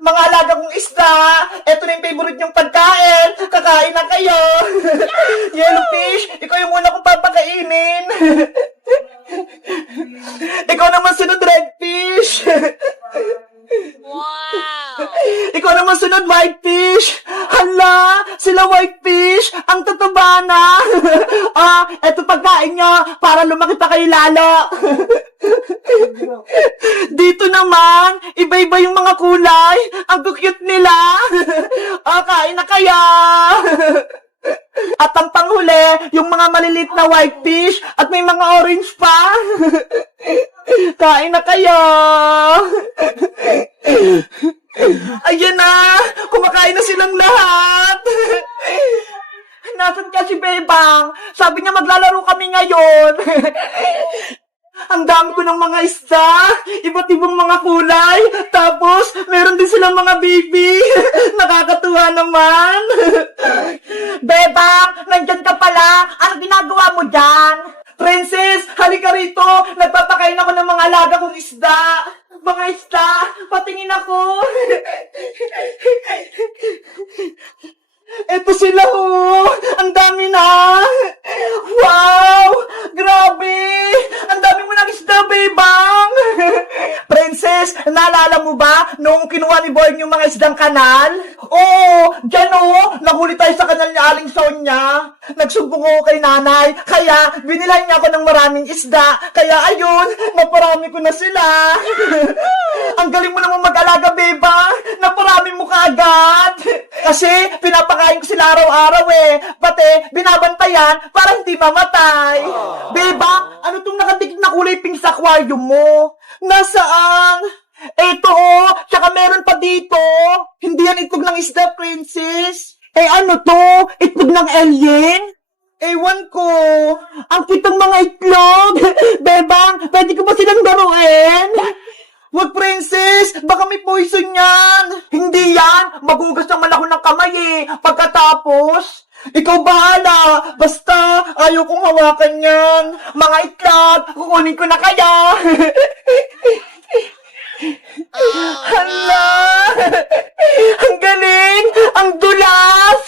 Mga alaga kong isda, eto na yung favorite niyong pagkain. Kakain na kayo. Yellowfish, ikaw yung una kong papakainin. Ikaw naman sunod, redfish. Wow! Ikaw naman sunod, whitefish. Hala, sila whitefish, ang tataba na. Eto pagkain nyo, para lumaki pa kayo lalo. Dito naman, iba-iba yung mga kulay. Ang cute nila. Kain na kaya. At ang panghuli, yung mga maliliit na whitefish at may mga orange pa. Kain na kayo. Ayan na, kumakain na silang lahat. Nasaan ka si Bebang? Sabi niya maglalaro kami ngayon. Ang dami ko ng mga isda, iba't ibang mga kulay, tapos meron din silang mga baby. Nakakatuwa naman. Bebang, nandyan ka pala. Ano ginagawa mo dyan? Princess, halika rito. Nagpapakain ako ng mga alaga kong isda. Mga isda, patingin ako. Eto sila ang dami na. Wow, grabe. Ang dami mo ng isda, Bebang. Princess, naalala mo ba nung kinuha ni Boy yung mga isdang kanal? Oo, dyan nahuli tayo sa kanal ni Aling Sonia. Nagsumbong ako kay nanay, kaya binilan niya ako ng maraming isda. Kaya ayun, naparami ko na sila. Ang galing mo naman mag-alaga, Beba. Naparami mo kaagad. Kasi pinapakain ko sila araw-araw Pati binabantayan para hindi mamatay. Beba, ano tong nakadikit na kulay pink sa aquarium mo? Nasaan? Eto tsaka meron pa dito. Hindi yan itlog ng isda, Princess. Ano to? Itlog ng alien? Ewan ko. Ang kitang mga itlog. Bebang, pwede ko ba silang daruin? Wag, Princess! Baka may poison yan! Hindi yan! Magugas naman ako ng kamay Pagkatapos, ikaw bahala! Basta, ayaw kong hawakan yan! Mga itlog, kukunin ko na kaya! Hala! Ang galing! Ang dulas!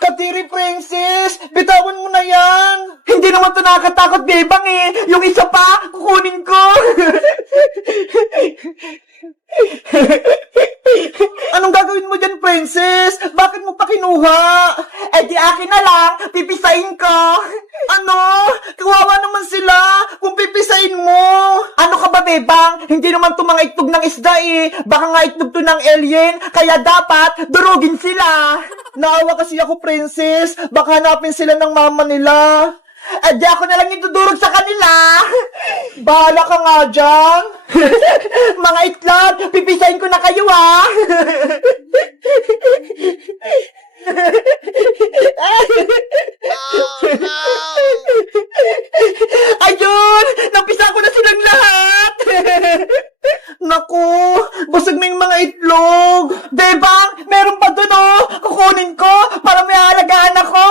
Katiri, Princess! Bitawan mo na yan! Hindi naman ito nakakatakot, Bebang Yung isa pa, kukunin ko! Anong gagawin mo dyan, Princess? Bakit mo pa kinuha? Di akin na lang, pipisain ko. Ano? Kawawa naman sila kung pipisain mo. Ano ka ba, Bebang? Hindi naman ito mga itlog ng isda Baka nga itlog to ng alien, kaya dapat durugin sila. Naawa kasi ako, Princess. Baka hanapin sila ng mama nila. Di ako na lang itudurog sa kanila. Bahala ka nga dyan. Mga itlog, pipisain ko na kayo Ayun! Napisa ko na silang lahat! Naku! Busog na yung mga itlog! Bebang! Meron pa dun kukunin ko para may alagaan ako!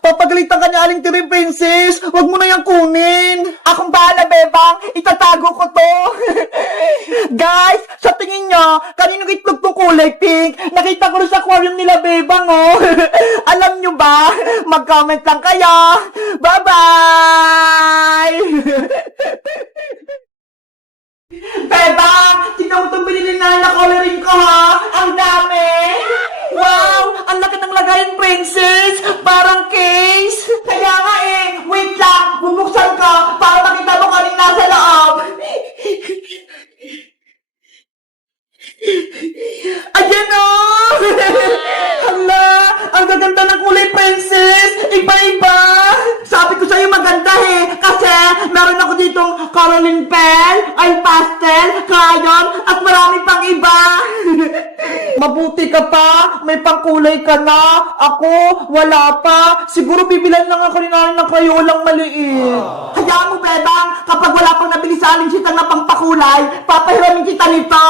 Papagalitan ka niya, Aling Tiri, Princess. Huwag mo na yung kunin. Akong bahala, Bebang. Itatago ko to. Guys, sa tingin nyo, kaninong itlog tong kulay pink? Nakita ko rin sa aquarium nila, Bebang, Alam nyo ba? Mag-comment lang kayo. Bye-bye! Bebang! Tingnan mo itong binili na coloring ko, Ang dami! Wow! Ang laki ng lagayan, Princess! Parang case! Kaya nga wait lang! Bubuksan ko para makita mo kaning nasa loob! Ayan Hala! Ang gaganda ng kulay, Princess! Iba-iba! Sabi ko sa'yo maganda kasi meron ako ditong coloring pen, ay pastel, crayon, at marami pang iba! Mabuti ka pa, may pangkulay ka na. Ako, wala pa. Siguro bibilan lang ako ng krayolang maliit. Hayaan mo, Bebang, kapag wala pang nabili sa Aling Sitang na pangpakulay, papahiramin kita nito.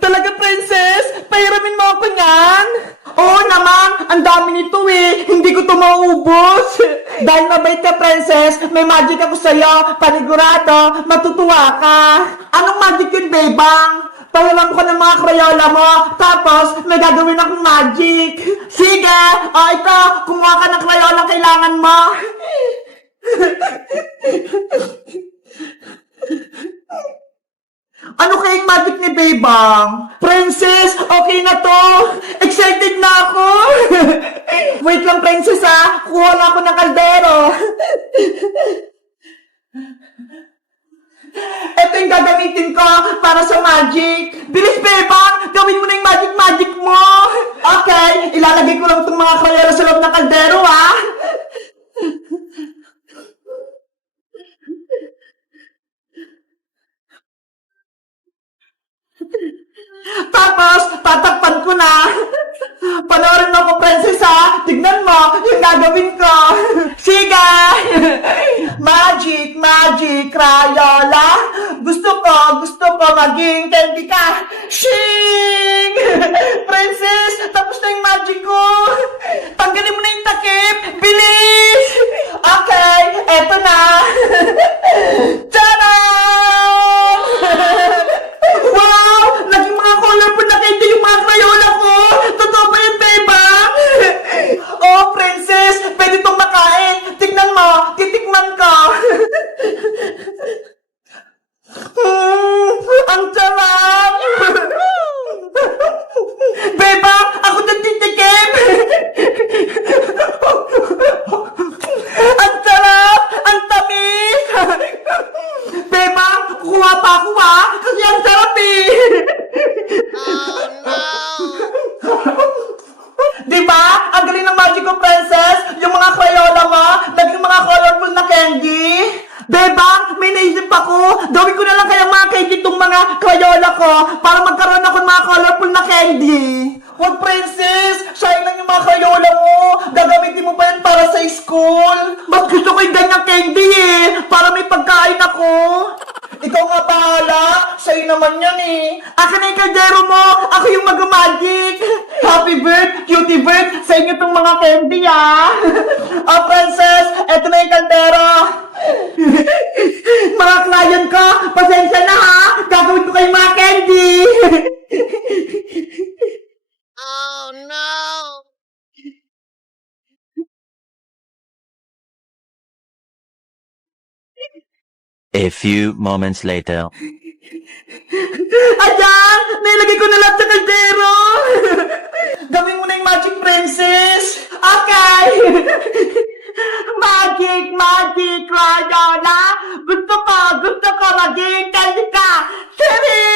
Talaga, princess? Pahiramin mo ako niyan? Oo naman, ang dami nito eh. Hindi ko to maubos. Dahil mabait ka, princess, may magic ako sa'yo. Panigurado, matutuwa ka. Anong magic yun, bebang? Pahiram ko ng mga Crayola mo, tapos may gagawin akong magic. Sige, ito, kumuha ka ng Crayola kailangan mo. Ano kayang magic ni Bebang? Princess, okay na to. Excited na ako. Wait lang, princess ha. Kuha na ako ng kaldero. Ito yung gagamitin ko para sa magic. Bilis, Bebang! Gawin mo na yung magic mo. Okay, ilalagay ko lang itong mga Crayola sa loob ng kaldero ha. Tapos, tatakpan ko na. Panoorin mo ako, princess, ha? Tignan mo yung gagawin ko. Sige! Magic, Crayola. Gusto ko maging candy ka. Shing! Princess, tapos na yung magic ko. Tanggalin mo na yung takip. Bilis! Okay, eto na. Tada! Wow! Naging mga colorful na candy yung mga Crayola ko! Totoo ba yan, Bebang? Oh, princess! Pwede itong makain! Tignan mo! Titikman ko! Ang sarap! Bebang! Ako nagtitikim! Ang sarap! Ang tamis! Bebang! Kuha pa ako ha! Kasi ang sarap eh! Oh no! Diba? Ang galing ng magic ko, princess! Yung mga Crayola mo, naging mga colorful na candy! Bebang, may naisip ako! Gawin ko na lang kaya mga candy itong mga Crayola ko para magkaroon ako ng mga colorful na candy! Huwag, princess! Sayang lang yung mga Crayola mo! Gagamitin mo pa yan para sa school! Mas gusto ko yung ganyang candy eh! Para may pagkain ako! Ikaw nga bahala! Sa'yo naman yan eh! Akin na yung kaldero mo! Ako yung mag-magic! Happy bird! Cutie bird! Sa inyo tong mga candy ah! Oh, princess! Eto na yung kaldero! Mga client ko! Pasensya na ha! Gagawin ko kayo mga candy! Oh no! A few moments later. Ayan! Nilagay ko na lahat sa kaldero! Gawin mo na yung magic, princess! Okay! Magic, Crayola! Gusto ko maging candy ka! Tirin!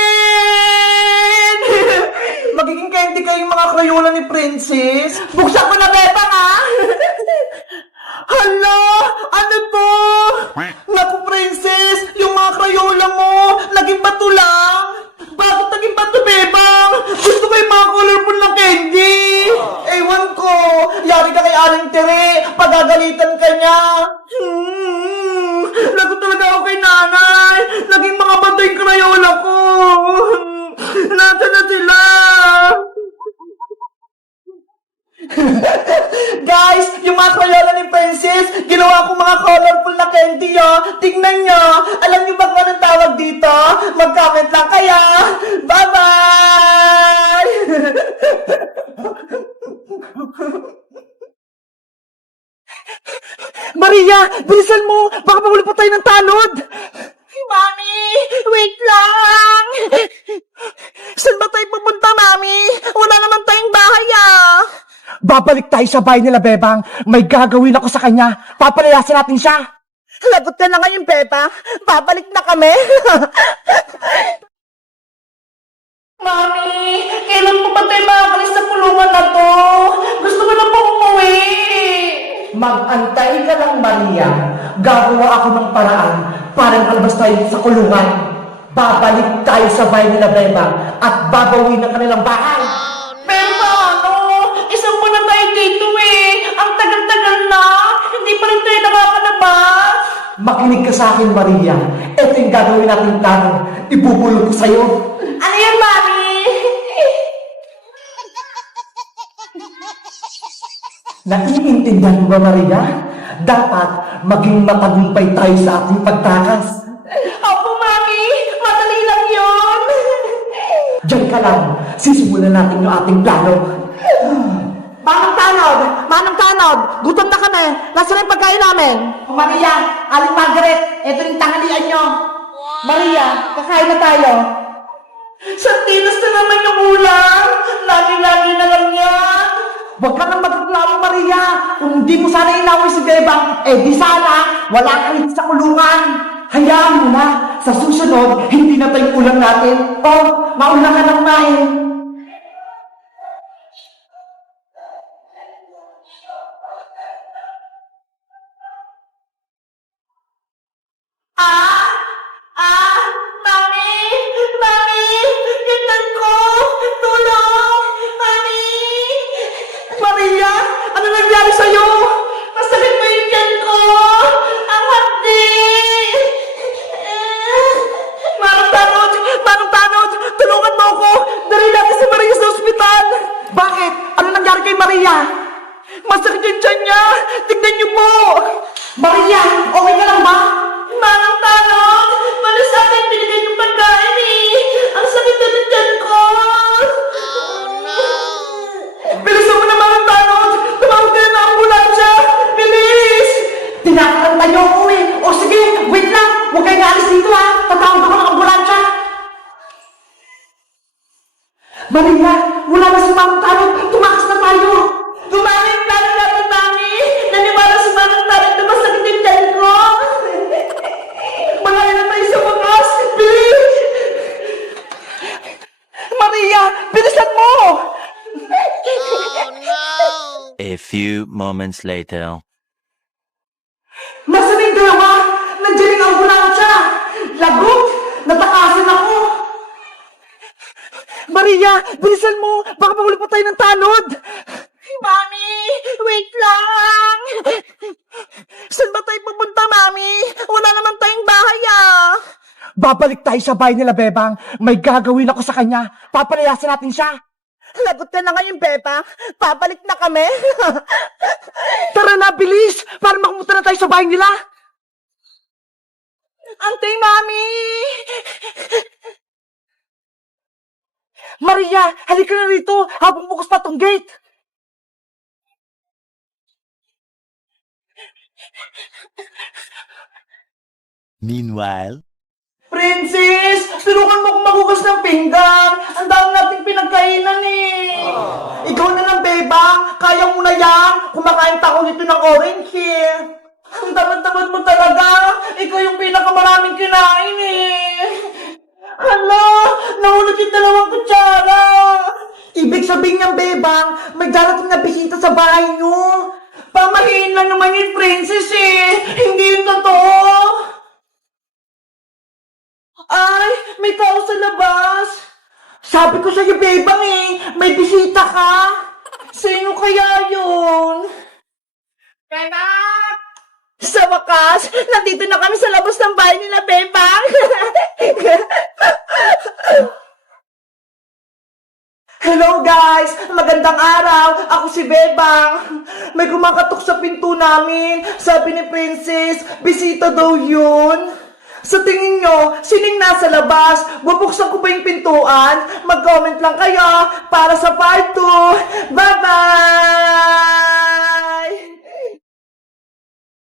Magiging candy ka yung mga Crayola ni princess? Buksan ko na, Bebang, ha? Hala! Ano to? Naku, princess! Yung mga Crayola mo, naging bato lang! Bakit naging bato, Bebang? Gusto ko yung mga colorful na candy! Ewan ko! Yari ka kay Aling Tere! Pagagalitan ka niya! Lagot talaga ako kay nanay! Naging mga bato yung Crayola ko! Nasaan na sila? Guys, yung mga Crayola ni Princess, ginawa ko mga colorful na candy, oh. Tignan nyo. Alam nyo ba kung anong tawag dito? Mag-comment lang kaya. Bye-bye! Maria, bilisan mo. Baka mahuli pa tayo ng tanod. Mami, wait lang. Saan ba tayo pupunta, Mami? Wala naman tayong bahay, ah. Babalik tayo sa bahay nila, Bebang. May gagawin ako sa kanya. Papalayasin natin siya. Lagot ka na ngayon, Bebang. Babalik na kami. Mami, kailan po ba tayo makakalis sa pulungan na to? Gusto ko na po umuwi. Mag-antay ka lang, Maria. Gagawa ako ng paraan para kalabas tayo sa kulungan. Babalik tayo sa bahay nila, Bebang, at babawin ang kanilang bahay. Pero paano? Isang buwan na tayo dito eh. Ang tagal-tagal na. Hindi pa rin tayo nakakalabas. Makinig ka sa akin, Maria. Ito yung gagawin natin tanong. Ibubulong ko sa'yo. Ano yan, Mami? Naiintindihan mo ba, Maria? Dapat maging matagumpay tayo sa ating pagtakas. Opo, Mami! Madali lang yun! Diyan ka lang. Sisimulan natin yung ating plano. Manang Tanod! Gutom na kami! Nasaan yung pagkain namin? Maria! Aling Margaret! Ito yung tanghalian nyo! Maria! Kakain na tayo! Santinas na naman yung ulam! Lagi-lagi na lang yan! Huwag ka nang magreklamo, Maria! Kung hindi mo sana inaway si Bebang, di sana wala ka rin sa kulungan! Hayaan mo na! Sa susunod, hindi na tayong ulam natin! Mauna ka ng main! Mami! Mami! Gintan ko! Tulong! Mami! Maria! Ano nangyari sa'yo? Masakit mo yung tiyan ko! Ang hapdi! Manong Tanod! Tulungan mo ako! Dali natin si Maria sa ospital! Bakit? Ano nangyari kay Maria? Masakit yung tiyan niya! Tignan niyo po! Maria! Okay ka lang ba? Manong Tanod! Mali sa akin binigay yung pagkain eh! Ang sakit na ng tiyan ko! Oh no! Bilisan mo na, Manong Tanod! Tumawag ka na ng ambulansya! Bilis! Tinakanta niyo ako eh! O sige, wait lang! Huwag kayong alis dito ha! Tatawag ako ng ambulansya! Maria! Wala na si Manong Tanod! Tumakas na tayo! Gumana yung plano natin, Mami! Naniwala si Manong Tanod na masakit yung tiyan ko! Malaya na tayo sa wakas! Bilis! Maria! Bilisan mo! Oh no! A few moments later. Nasaan yung dalawa? Nandiyan yung ambulansya! Lagot! Natakasan ako! Maria! Bilisan mo! Baka mahuli pa tayo ng tanod! Mami! Wait lang! Saan ba tayo pupunta, Mami? Wala naman tayong bahay, ah! Babalik tayo sa bahay nila, Bebang. May gagawin ako sa kanya. Papalayasin natin siya. Lagot ka na ngayon, Bebang. Babalik na kami. Tara na, bilis! Para makapunta na tayo sa bahay nila. Antay, Mami! Maria, halika na rito habang bukas pa tong gate. Meanwhile, Princess, tulungan mo akong magugas ng pinggan. Ang dami nating pinagkainan eh. Ikaw na lang, Bebang. Kaya mo na yan. Kumakain pa ako nito ng orange eh. Ang tamad-tamad mo talaga. Ikaw yung pinakamaraming kinain eh. Hala, nahulog yung dalawang kutsara. Ibig sabihin niyang, Bebang, may darating na bisita sa bahay niyo. Pamahiin lang naman yung princess eh. Hindi yun totoo. Ay, may tao sa labas. Sabi ko sa'yo, Bebang eh, may bisita ka. Sino kaya yun? Bebang! Sa wakas, nandito na kami sa labas ng bahay nila, Bebang. Hello guys! Magandang araw! Ako si Bebang. May kumakatok sa pinto namin. Sabi ni Princess, bisita daw yun. Sa tingin nyo, sining nasa labas? Bubuksan ko ba yung pintuan? Mag-comment lang kayo para sa part 2. Bye-bye!